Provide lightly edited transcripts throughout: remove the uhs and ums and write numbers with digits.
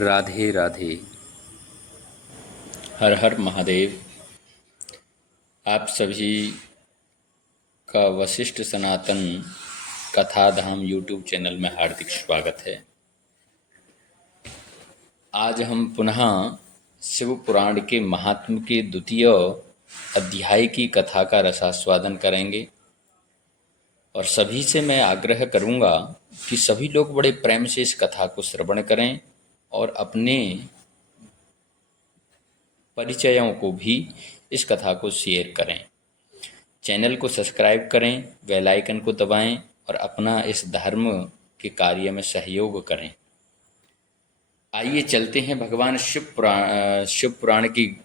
राधे राधे। हर हर महादेव। आप सभी का वशिष्ठ सनातन कथाधाम यूट्यूब चैनल में हार्दिक स्वागत है। आज हम पुनः शिव पुराण के महात्म के द्वितीय अध्याय की कथा का रसास्वादन करेंगे और सभी से मैं आग्रह करूंगा कि सभी लोग बड़े प्रेम से इस कथा को श्रवण करें और अपने परिचयों को भी इस कथा को शेयर करें। चैनल को सब्सक्राइब करें, बेल आइकन को दबाएं और अपना इस धर्म के कार्य में सहयोग करें। आइए चलते हैं भगवान शिव पुराण की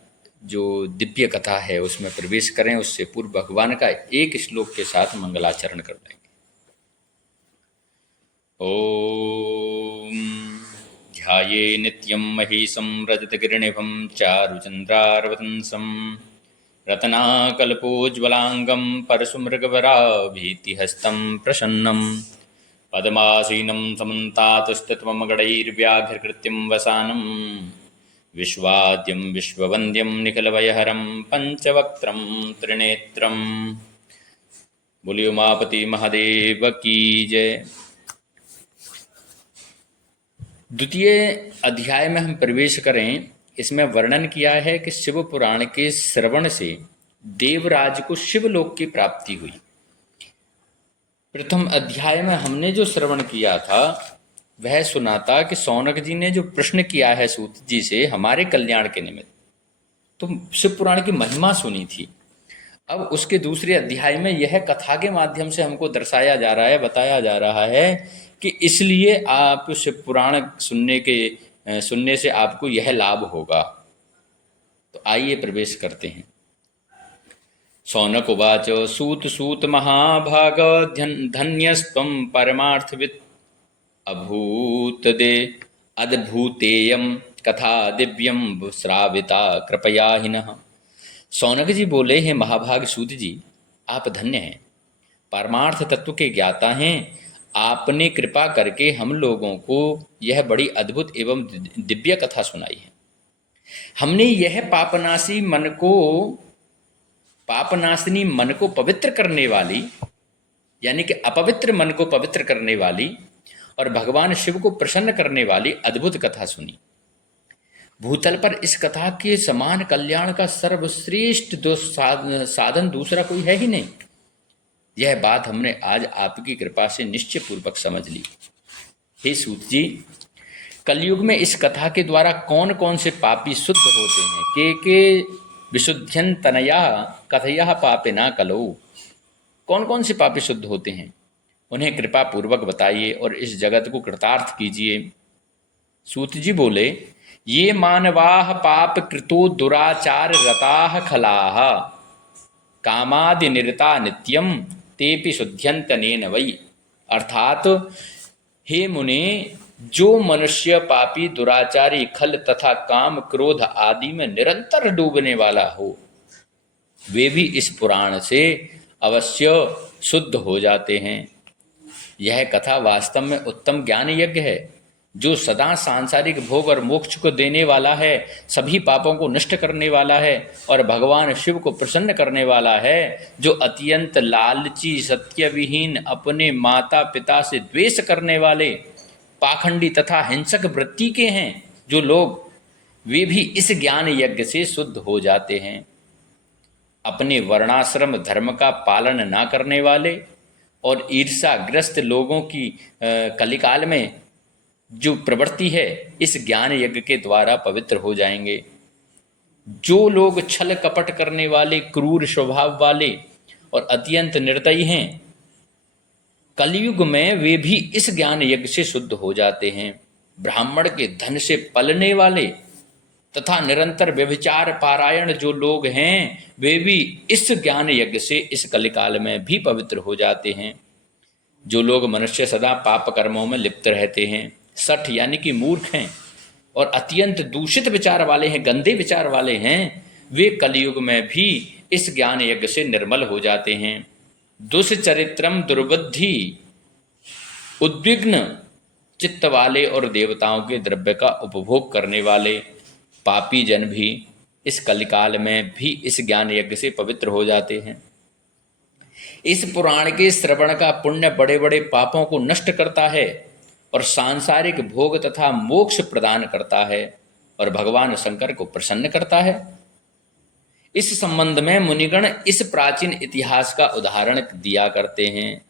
जो दिव्य कथा है उसमें प्रवेश करें। उससे पूर्व भगवान का एक श्लोक के साथ मंगलाचरण कर देंगे। ओम ध्याये नित्यं महेशं रजतगिरिनिभं चारुचन्द्रारवतंसं रत्नाकल्पोज्ज्वलांगं परशुमृगवराभीतिहस्तं प्रसन्नं पद्मासीनं समन्तातुस्थितमगणैर्व्याघ्रकृत्यं वसानं विश्वाद्यं विश्ववन्द्यं निखिलभयहरं पंचवक्त्रं त्रिनेत्रं। बोलिए उमापति महादेव की जय। द्वितीय अध्याय में हम प्रवेश करें। इसमें वर्णन किया है कि शिव पुराण के श्रवण से देवराज को शिवलोक की प्राप्ति हुई। प्रथम अध्याय में हमने जो श्रवण किया था वह सुना था कि शौनक जी ने जो प्रश्न किया है सूत जी से हमारे कल्याण के निमित्त, तो शिव पुराण की महिमा सुनी थी। अब उसके दूसरे अध्याय में यह कथा के माध्यम से हमको दर्शाया जा रहा है, बताया जा रहा है कि इसलिए आप शिव पुराण सुनने से आपको यह लाभ होगा। तो आइए प्रवेश करते हैं। शौनक उवाच सूत सूत महाभाग धन्यस्त्वं परमार्थवित् अभूत दे अद्भुतेयं कथा दिव्यं श्राविता कृपया हिनः। शौनक जी बोले, हैं महाभाग सूत जी, आप धन्य हैं, परमार्थ तत्व के ज्ञाता हैं। आपने कृपा करके हम लोगों को यह बड़ी अद्भुत एवं दिव्य कथा सुनाई है। हमने यह पापनाशिनी मन को पवित्र करने वाली, यानी कि अपवित्र मन को पवित्र करने वाली और भगवान शिव को प्रसन्न करने वाली अद्भुत कथा सुनी। भूतल पर इस कथा के समान कल्याण का सर्वश्रेष्ठ साधन दूसरा कोई है ही नहीं। यह बात हमने आज आपकी कृपा से निश्चय पूर्वक समझ ली। हे सूत जी, कलयुग में इस कथा के द्वारा कौन कौन से पापी शुद्ध होते हैं? के विशुद्ध्यन तनया कथया पापिना कलौ। कौन कौन से पापी शुद्ध होते हैं, उन्हें कृपा पूर्वक बताइए और इस जगत को कृतार्थ कीजिए। सूत जी बोले, ये मानवाह पाप कृतो दुराचार रताह खलाह कामादि निरता नित्यम तेपि शुद्ध्यंतनेन वै। अर्थात हे मुने, जो मनुष्य पापी दुराचारी खल तथा काम क्रोध आदि में निरंतर डूबने वाला हो, वे भी इस पुराण से अवश्य शुद्ध हो जाते हैं। यह कथा वास्तव में उत्तम ज्ञान यज्ञ है, जो सदा सांसारिक भोग और मोक्ष को देने वाला है, सभी पापों को नष्ट करने वाला है और भगवान शिव को प्रसन्न करने वाला है। जो अत्यंत लालची, सत्यविहीन, अपने माता पिता से द्वेष करने वाले, पाखंडी तथा हिंसक वृत्ति के हैं जो लोग, वे भी इस ज्ञान यज्ञ से शुद्ध हो जाते हैं। अपने वर्णाश्रम धर्म का पालन ना करने वाले और ईर्षाग्रस्त लोगों की कलिकाल में जो प्रवृत्ति है, इस ज्ञान यज्ञ के द्वारा पवित्र हो जाएंगे। जो लोग छल कपट करने वाले, क्रूर स्वभाव वाले और अत्यंत निर्दयी हैं, कलयुग में वे भी इस ज्ञान यज्ञ से शुद्ध हो जाते हैं। ब्राह्मण के धन से पलने वाले तथा निरंतर व्यभिचार पारायण जो लोग हैं, वे भी इस ज्ञान यज्ञ से इस कलिकाल में भी पवित्र हो जाते हैं। जो लोग मनुष्य सदा पाप कर्मों में लिप्त रहते हैं, सठ यानी कि मूर्ख हैं और अत्यंत दूषित विचार वाले हैं, गंदे विचार वाले हैं, वे कलयुग में भी इस ज्ञान यज्ञ से निर्मल हो जाते हैं। दुष्चरित्रम दुर्बुद्धि उद्विग्न चित्त वाले और देवताओं के द्रव्य का उपभोग करने वाले पापी जन भी इस कलिकाल में भी इस ज्ञान यज्ञ से पवित्र हो जाते हैं। इस पुराण के श्रवण का पुण्य बड़े बड़े पापों को नष्ट करता है और सांसारिक भोग तथा मोक्ष प्रदान करता है और भगवान शंकर को प्रसन्न करता है। इस संबंध में मुनिगण इस प्राचीन इतिहास का उदाहरण दिया करते हैं,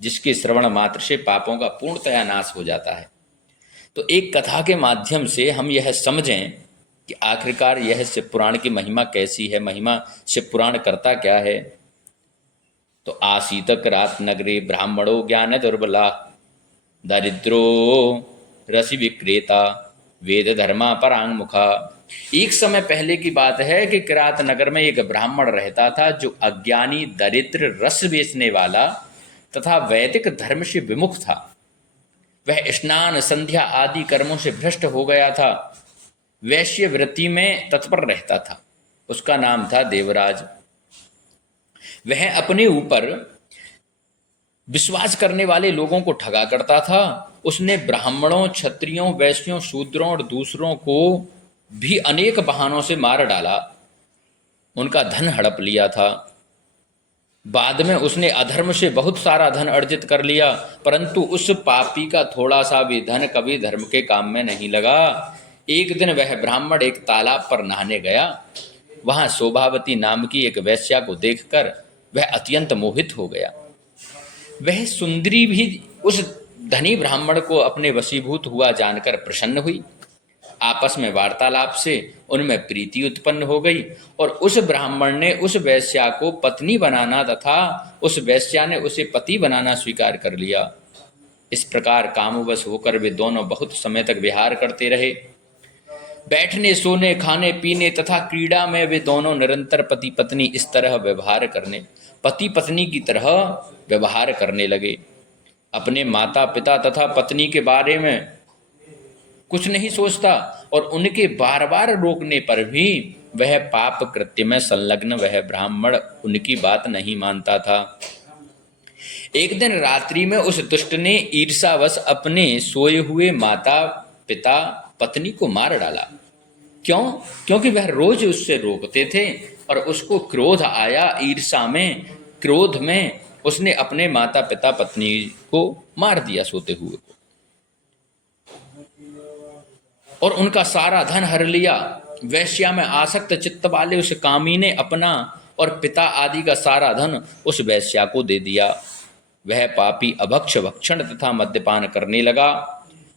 जिसके श्रवण मात्र से पापों का पूर्णतया नाश हो जाता है। तो एक कथा के माध्यम से हम यह समझें कि आखिरकार यह शिव पुराण की महिमा कैसी है, महिमा शिव पुराण करता क्या है। तो आसीत रात नगरे ब्राह्मणो ज्ञान दुर्बला दरिद्रो रसि विक्रेता वेद धर्मा परांग मुखा। एक समय पहले की बात है कि किरात नगर में एक ब्राह्मण रहता था जो अज्ञानी, दरिद्र, रस बेचने वाला तथा वैदिक धर्म से विमुख था। वह स्नान, संध्या आदि कर्मों से भ्रष्ट हो गया था, वैश्य वृत्ति में तत्पर रहता था। उसका नाम था देवराज। वह अपने ऊपर विश्वास करने वाले लोगों को ठगा करता था। उसने ब्राह्मणों, क्षत्रियों, वैश्यों, शूद्रों और दूसरों को भी अनेक बहानों से मार डाला, उनका धन हड़प लिया था। बाद में उसने अधर्म से बहुत सारा धन अर्जित कर लिया, परंतु उस पापी का थोड़ा सा भी धन कभी धर्म के काम में नहीं लगा। एक दिन वह ब्राह्मण एक तालाब पर नहाने गया। वहां शोभावती नाम की एक वैश्या को देखकर वह अत्यंत मोहित हो गया। वह सुंदरी भी उस धनी ब्राह्मण को अपने वशीभूत हुआ जानकर प्रसन्न हुई। आपस में वार्तालाप से उनमें प्रीति उत्पन्न हो गई और उस ब्राह्मण ने उस वैश्या को पत्नी बनाना तथा उस वैश्या ने उसे पति बनाना स्वीकार कर लिया। इस प्रकार कामवश होकर वे दोनों बहुत समय तक विहार करते रहे। बैठने, सोने, खाने पीने तथा क्रीड़ा में वे दोनों निरंतर पति पत्नी इस तरह व्यवहार करने, पति पत्नी की तरह व्यवहार करने लगे। अपने माता पिता तथा पत्नी के बारे में कुछ नहीं सोचता और उनके बार बार रोकने पर भी वह पाप कृत्य में संलग्न वह ब्राह्मण उनकी बात नहीं मानता था। एक दिन रात्रि में उस दुष्ट ने ईर्षावश अपने सोए हुए माता पिता पत्नी को मार डाला। क्यों? क्योंकि वह रोज उससे रोकते थे और उसको क्रोध आया। ईर्षा में, क्रोध में उसने अपने माता पिता पत्नी को मार दिया सोते हुए को और उनका सारा धन हर लिया। वैश्या में आसक्त चित्त वाले उस कामी ने अपना और पिता आदि का सारा धन उस वैश्या को दे दिया। वह पापी अभक्ष, भक्षण तथा मद्यपान करने लगा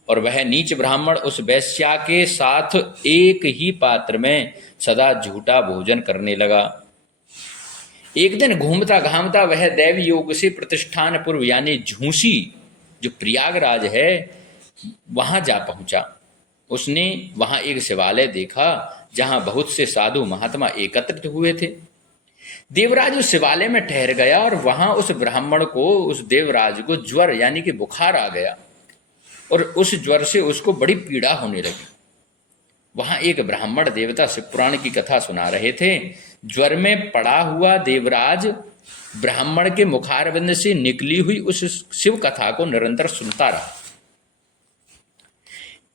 और वह नीच ब्राह्मण उस वैश्या के साथ एक ही पात्र में सदा झूठा भोजन करने लगा। एक दिन घूमता घामता वह दैव योग से प्रतिष्ठानपुर यानी झूसी, जो प्रयागराज है, वहां जा पहुंचा। उसने वहां एक शिवालय देखा जहां बहुत से साधु महात्मा एकत्रित हुए थे। देवराज उस शिवालय में ठहर गया और वहां उस ब्राह्मण को, उस देवराज को ज्वर यानी कि बुखार आ गया और उस ज्वर से उसको बड़ी पीड़ा होने लगी। वहां एक ब्राह्मण देवता शिव पुराण की कथा सुना रहे थे। ज्वर में पड़ा हुआ देवराज ब्राह्मण के मुखारविंद से निकली हुई उस शिव कथा को निरंतर सुनता रहा।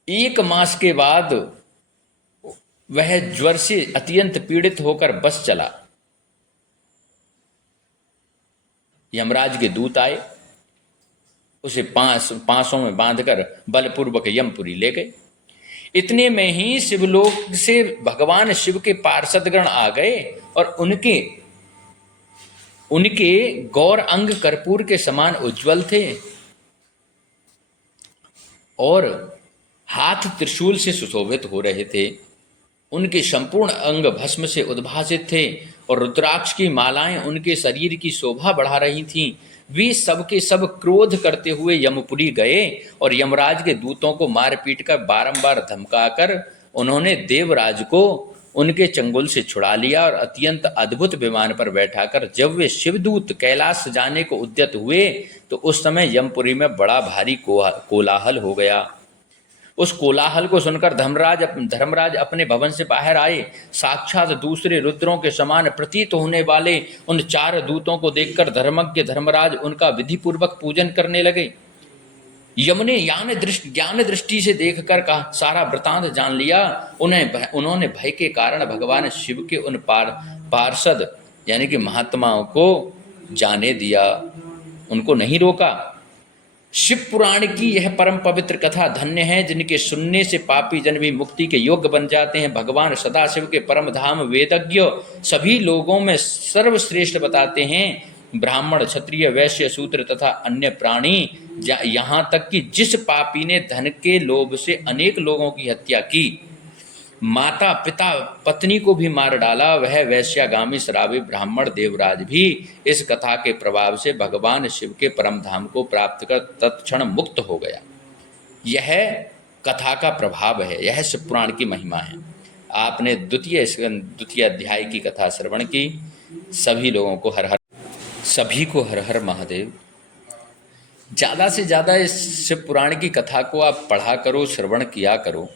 एक मास के बाद वह ज्वर से अत्यंत पीड़ित होकर बस चला। यमराज के दूत आए, उसे पांसों में बांधकर बलपूर्वक यमपुरी ले गए। इतने में ही शिवलोक से भगवान शिव के पार्षदगण आ गए और उनके गौर अंग कर्पूर के समान उज्जवल थे और हाथ त्रिशूल से सुशोभित हो रहे थे। उनके संपूर्ण अंग भस्म से उद्भासित थे और रुद्राक्ष की मालाएं उनके शरीर की शोभा बढ़ा रही थीं। वे सबके सब क्रोध करते हुए यमपुरी गए और यमराज के दूतों को मार पीट कर बारंबार धमकाकर उन्होंने देवराज को उनके चंगुल से छुड़ा लिया और अत्यंत अद्भुत विमान पर बैठाकर जब वे शिवदूत कैलाश जाने को उद्यत हुए तो उस समय यमपुरी में बड़ा भारी कोलाहल हो गया। उस कोलाहल को सुनकर धर्मराज अपने भवन से बाहर आए। साक्षात दूसरे रुद्रों के समान प्रतीत होने वाले उन चार दूतों को देखकर धर्मज्ञ धर्मराज उनका विधि पूर्वक पूजन करने लगे। यमुने ज्ञान दृष्टि से देखकर कहा सारा वृतांत जान लिया। उन्होंने भय के कारण भगवान शिव के उन पार्षद यानी कि महात्माओं को जाने दिया, उनको नहीं रोका। शिव पुराण की यह परम पवित्र कथा धन्य है जिनके सुनने से पापी जन भी मुक्ति के योग्य बन जाते हैं। भगवान सदाशिव के परम धाम वेदज्ञ सभी लोगों में सर्वश्रेष्ठ बताते हैं। ब्राह्मण, क्षत्रिय, वैश्य, शूद्र तथा अन्य प्राणी, यहाँ तक कि जिस पापी ने धन के लोभ से अनेक लोगों की हत्या की, माता पिता पत्नी को भी मार डाला, वह वैश्यागामी शराबी ब्राह्मण देवराज भी इस कथा के प्रभाव से भगवान शिव के परम धाम को प्राप्त कर तत्क्षण मुक्त हो गया। यह कथा का प्रभाव है, यह शिव पुराण की महिमा है। आपने द्वितीय अध्याय की कथा श्रवण की। सभी लोगों को सभी को हर हर महादेव। ज़्यादा से ज़्यादा इस शिव पुराण की कथा को आप पढ़ा करो, श्रवण किया करो।